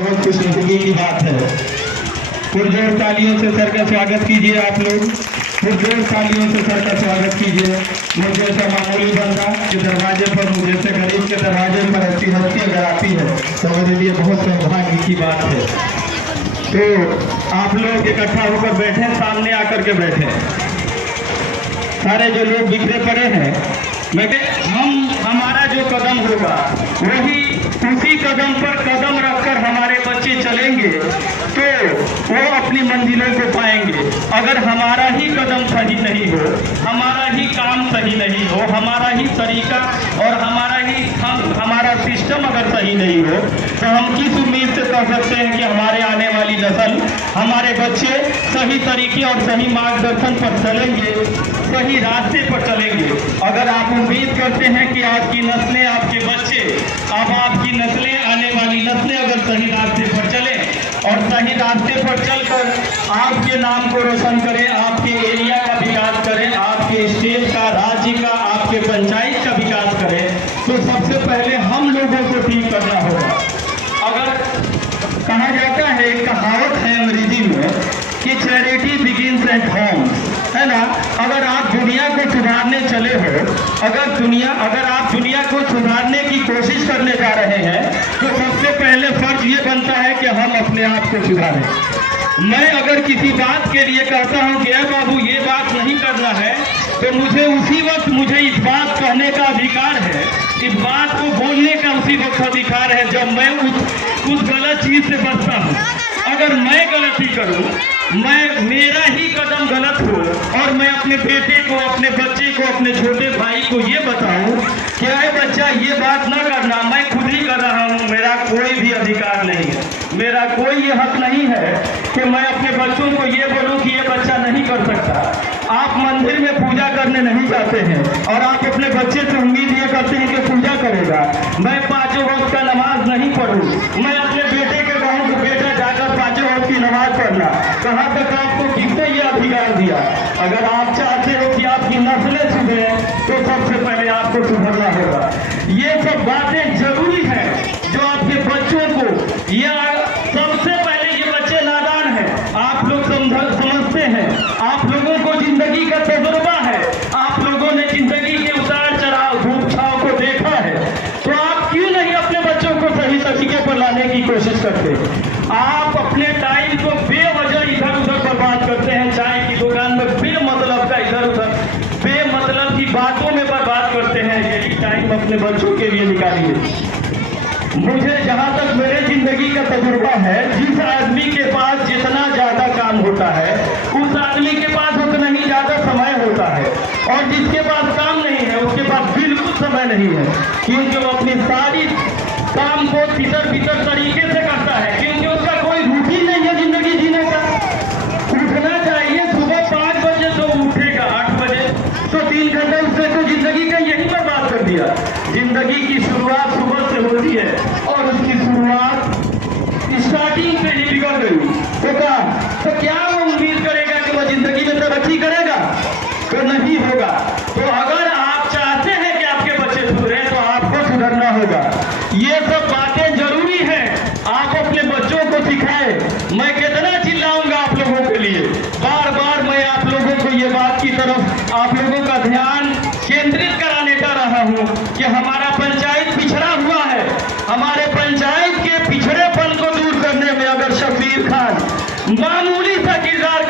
बहुत खुशनुमा की बात है। पुरजोर तालियों से सर का स्वागत कीजिए आप लोग, पुरजोर तालियों से सर का स्वागत कीजिए। मुझे ऐसा मामूली बंदा कि दरवाजे पर, मुझे से गरीब के दरवाजे पर अच्छी हस्ती अगर आती है तो मेरे लिए बहुत सौभाग्य की बात है। तो आप लोग इकट्ठा होकर बैठे, सामने आकर के बैठे। सारे जो लोग बिखरे पड़े हैं, हमारा जो कदम होगा वही, उसी कदम पर कदम रखकर हमारे बच्चे चलेंगे तो वो अपनी मंजिलों को पाएंगे। अगर हमारा ही कदम सही नहीं हो, हमारा ही काम सही नहीं हो, हमारा ही तरीका और हमारा सिस्टम अगर सही नहीं हो तो हम किस उम्मीद से कह सकते हैं कि हमारे आने वाली नस्ल, हमारे बच्चे सही तरीके और सही मार्गदर्शन पर चलेंगे, सही रास्ते पर चलेंगे। अगर आप उम्मीद करते हैं कि आपकी नस्लें, आपके बच्चे, अब आपकी नस्लें, आने वाली नस्लें अगर सही रास्ते पर चले और सही रास्ते पर चलकर आपके नाम को रोशन करें, आपके एरिया का विकास करें, आपके स्टेट का, राज्य का, आपके पंचायत का विकास करें, तो सबसे पहले हम लोगों को ठीक करना होगा। अगर कहा जाता है, एक कहावत है अंग्रेजी में कि चैरिटी बिगिंस एट होम, है ना। अगर आप दुनिया को सुधारने चले हो, अगर आप दुनिया को सुधारने की कोशिश करने जा रहे हैं तो सबसे पहले फर्ज ये बनता है कि हम अपने आप को सुधारें। मैं अगर किसी बात के लिए कहता हूँ कि बाबू ये बात नहीं करना है, तो मुझे उसी वक्त इस बात कहने का अधिकार है, इस बात को बोलने का उसी वक्त अधिकार है जब मैं उस गलत चीज से बचता हूँ। अगर मैं गलती करूं, मेरा ही कदम गलत हो और मैं अपने बेटे को, अपने बच्चे को, अपने छोटे भाई को ये बताऊं कि अरे बच्चा ये बात ना करना, मैं खुद ही कर रहा हूं, मेरा कोई भी अधिकार नहीं है, मेरा कोई ये हक नहीं है कि मैं अपने बच्चों को ये बोलूं कि ये बच्चा नहीं कर सकता। आप मंदिर में पूजा करने नहीं जाते हैं और आप अपने बच्चे से उम्मीद ये करते हैं कि पूजा करेगा। मैं 5 वक्त का नमाज नहीं पढ़ूं, मैं अपने बेटे के कहूँ कि बेटा जाकर 5 वक्त की नमाज पढ़ना, कहाँ तक आपको किसने ये अधिकार दिया? अगर आप चाहते हो कि आपकी नस्लें सुधरे तो सबसे पहले आपको सुधरना होगा। ये सब बातें जरूरी है जो आपके बच्चों को, या सबसे पहले ये बच्चे नादान हैं, आप लोग समझते हैं, आप लोगों को जिंदगी का तजुर्बा है, आप लोगों ने जिंदगी के उतार चढ़ाव, धूप छाव को देखा है, तो आप क्यों नहीं अपने बच्चों को सही तरीके पर लाने की कोशिश करते? आप अपने टाइम को बेवजह इधर उधर बर्बाद करते हैं, चाय की दुकान में बेमतलब का इधर उधर बेमतलब की बातों में बर्बाद करते हैं। यही टाइम अपने बच्चों के लिए निकालिए। मुझे जहां तक मेरे जिंदगी का तजुर्बा है, जिस आदमी के पास जितना ज्यादा काम होता है उस आदमी के पास उतना ही ज्यादा समय होता है, और जिसके पास काम नहीं है उसके पास बिल्कुल समय नहीं है, क्योंकि वो अपनी सारी काम को तितर-बितर तरीके से करता है, क्योंकि उसका कोई रूटीन नहीं है जिंदगी जीने का। उठना चाहिए सुबह 5 बजे तो उठेगा 8 बजे, तो 3 घंटे उसने तो जिंदगी का यही बर्बाद कर दिया। जिंदगी की शुरुआत सुबह से होती है और उसकी शुरुआत स्टार्टिंग से ही बिगड़ गई तो क्या वो उम्मीद करेगा कि वो जिंदगी में तरक्की करेगा? तो नहीं होगा। तो अगर आप चाहते हैं कि आपके बच्चे सुधरे तो आपको सुधरना होगा। ये सब बातें जरूरी है, आप अपने बच्चों को सिखाएं। मैं कितना चिल्लाऊंगा आप लोगों के लिए, बार बार मैं आप लोगों को ये बात की तरफ आप लोगों का ध्यान केंद्रित कराने का रहा हूं कि हमारा पंचायत पिछड़ा हुआ है। हमारे पंचायत के पिछड़ेपन को दूर करने में अगर शब्बीर खान मामूली सा किरदार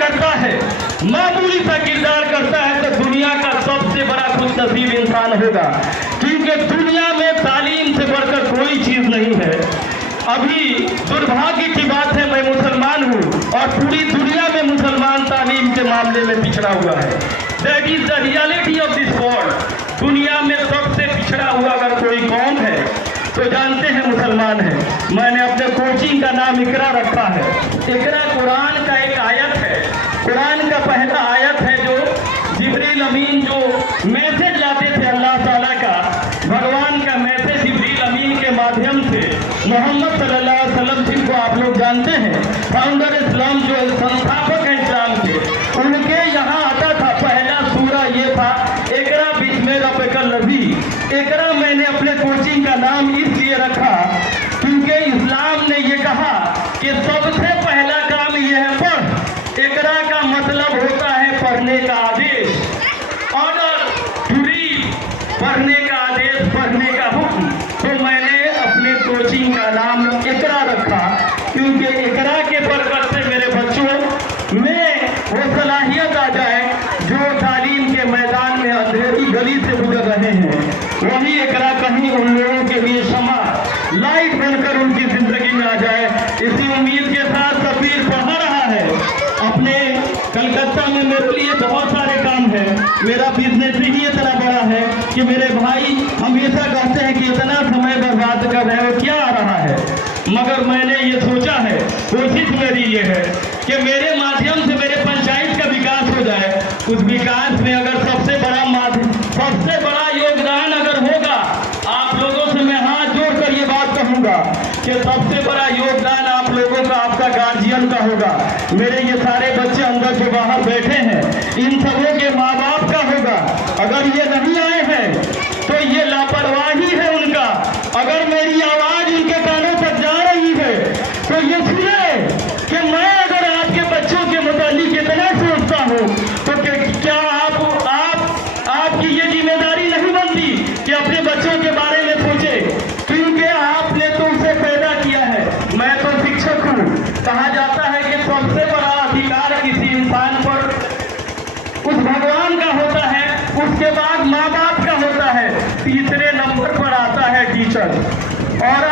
करता है, तो दुनिया का सबसे बड़ा खुशनसीब इंसान होगा, क्योंकि दुनिया में तालीम से बढ़कर कोई चीज नहीं है। अभी दुर्भाग्य की बात है, मैं मुसलमान हूँ और पूरी दुनिया में मुसलमान तालीम के मामले में पिछड़ा हुआ है। That is the reality of this world. दुनिया में सबसे पिछड़ा हुआ अगर कोई कौम है तो जानते हैं मुसलमान है। मैंने अपने कोचिंग का नाम इकरा रखा है। इकरा कुरान का एक आयत है, कुरान का पहला आयत है जो जिब्रील अमीन जो मैसेज लाते थे अल्लाह ताला का, भगवान का मैसेज जिब्रील अमीन के माध्यम से मोहम्मद सल्लल्लाहु अलैहि वसल्लम जिनको आप लोग जानते हैं, फाउंडर इस्लाम, जो संस्थापक हैं इस्लाम के, उनके यहाँ आता था। पहला सूरा ये था इकरा बिस्मि रब्बिकल लज़ी। इकरा मैंने अपने कोचिंग का नाम इसलिए रखा क्योंकि इस्लाम ने ये कहा क्योंकि इकरा के बरकत से मेरे बच्चों में वो सलाहियत आ जाए जो तालीम के मैदान में अंधेरी गली से गुजर रहे हैं, वही इकरा कहीं उन लोगों के लिए क्षमा लाइट बनकर उनकी जिंदगी में आ जाए। इसी उम्मीद के साथ शब्बीर पढ़ा रहा है। अपने कलकत्ता में मेरे लिए बहुत सारे काम है, मेरा बिजनेस ही इतना बड़ा है कि मेरे भाई हमेशा कहते हैं कि इतना समय बर्बाद कर रहे हो, क्या आ रहा है। मगर मैंने ये सोचा है, कोशिश मेरी ये है कि मेरे माध्यम से मेरे पंचायत का विकास हो जाए। उस विकास में अगर सबसे बड़ा योगदान अगर होगा, आप लोगों से मैं हाथ जोड़कर ये बात कहूँगा कि सबसे बड़ा योगदान आप लोगों का, आपका गार्जियन का होगा। मेरे ये सारे बच्चे अंदर जो बाहर बैठे हैं, इन सबों के माँ बाप का होगा। अगर ये नहीं आए हैं तो ये लापरवाही है उनका। अगर मेरी आवाज उनके कानों तक जा रही है तो ये सुने कि मैं अगर आपके बच्चों के मुतालिक इतना सोचता हूँ तो क्या आपकी ये जिम्मेदारी नहीं बनती कि अपने बच्चों के बारे में सोचे, क्योंकि आपने तो उसे पैदा किया है। मैं तो शिक्षक हूँ। कहा जाता है कि सबसे बड़ा अधिकार किसी इंसान पर उस भगवान का होता है, उसके बाद माँ बाप का होता है, तीसरे नंबर पर आता है टीचर। और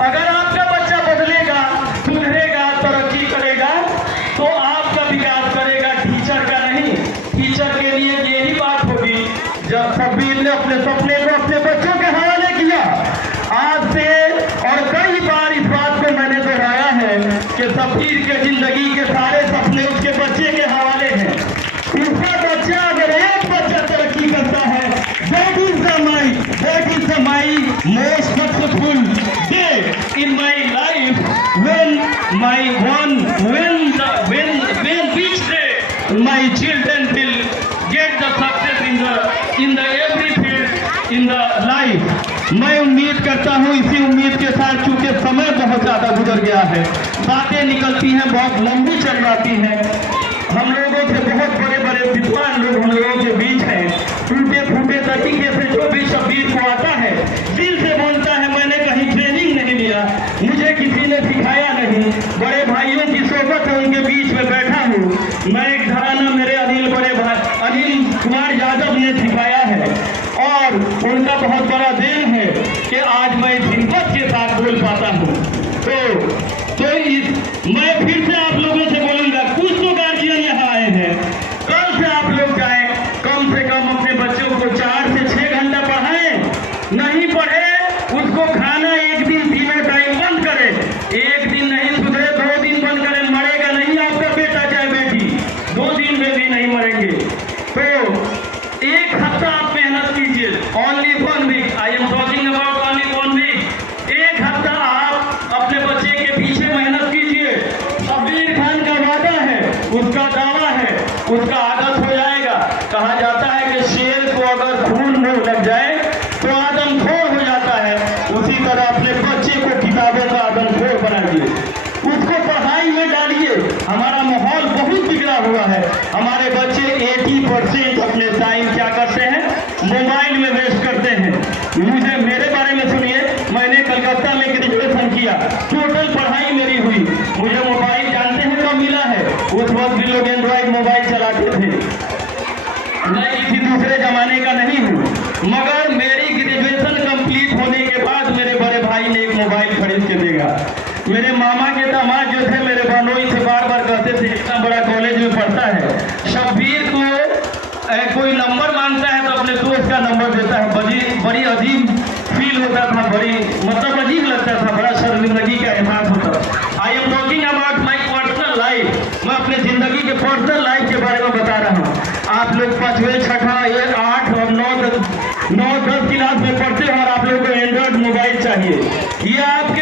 अगर आपका बच्चा बदलेगा, सुधरेगा, तरक्की करेगा तो आपका विकास करेगा, टीचर का नहीं। टीचर के लिए यही बात होगी जब शब्बीर ने अपने सपने को अपने बच्चों के हवाले किया। आज से और कई बार इस बात को मैंने दोहराया है कि शब्बीर के जिंदगी के सारे सपने उसके बच्चे के हवाले हैं। उसका बच्चा अगर एक बच्चा तरक्की करता है, that is my most successful day in my life when each day my children will get the success in the every field in the life। मैं उम्मीद करता हूँ, इसी उम्मीद के साथ, चूंकि समय बहुत ज़्यादा गुजर गया है, बातें निकलती हैं, बहुत लंबी चल जाती हैं। हम लोगों से बहुत बड़े बड़े विद्वान लोग हम लोगों के बीच हैं। टूटे फूटे तरीके से जो भी शब्बीर को आता है, दिल से बोलता है। मैंने कहीं ट्रेनिंग नहीं लिया, मुझे किसी ने सिखाया नहीं। बड़े भाइयों की सोबत है, उनके बीच में बैठा हूँ। मैं एक घराना मेरे बड़े भाई अनिल कुमार यादव ने सिखाया है और उनका बहुत बड़ा देन है कि आज मैं इस हिम्मत के साथ बोल पाता हूँ। मैं फिर से आप लोगों से बोलूँगा, कुछ तो गार्जियन यहाँ आए हैं, कल से आप लोग जाएं, कम से कम अपने बच्चों को 4 से 6 घंटा पढ़ाएं। नहीं पढ़े उसको खाना एक दिन तीनों टाइम बंद करें। एक दिन नहीं सुधरे 2 दिन बंद करें। मरेगा नहीं आपका बेटा चाहे बेटी, 2 दिन में भी नहीं मरेंगे। तो एक हफ्ता आप मेहनत कीजिए, only 1 week, I am talking about only 1 week. एक हफ्ता आप अपने बच्चे के पीछे मेहनत कीजिए। शब्बीर खान का वादा है, उसका दावा है, उसका आदत हो जाएगा। कहा जाता है कि शेर को अगर खून मुंह लग जाए तो आदमखोर हो जाता है। उसी तरह अपने बच्चे को किताबों का आदमखोर बनाइए, उसको पढ़ाई में डालिए। हमारा माहौल बहुत बिगड़ा हुआ है। हमारे बच्चे 80% अपने टाइम क्या करते हैं, मोबाइल में वेस्ट करते हैं। मेरे बारे में सुनिए, मैंने कलकत्ता में ग्रेजुएशन किया, टोटल पढ़ाई मेरी हुई। मुझे मोबाइल जानते हैं कब मिला है? उस वक्त भी लोग एंड्रॉइड मोबाइल चलाते थे। मैं किसी दूसरे जमाने का नहीं हूँ, मगर मेरी ग्रेजुएशन कंप्लीट होने के बाद मेरे बड़े भाई ने एक मोबाइल खरीद के देगा। मेरे मामा के दामाद जो थे, मेरे बहनोई से बार बार कहते थे, इतना बड़ा कॉलेज में पढ़ता है, शब्बीर को कोई नंबर मांगता है तो अपने दोस्त का नंबर देता है। बड़ी अजीब फील होता था, बड़ी मतलब अजीब लगता था, बड़ा शर्मिंदगी का एहसास होता था। आई am talking about my personal life. मैं अपने जिंदगी के पर्सनल लाइफ के बारे में बता रहा हूँ। आप लोग 5वीं 6वीं 8 और 9 10 क्लास में पढ़ते हो और आप लोग को एंड्रॉइड मोबाइल चाहिए। ये आप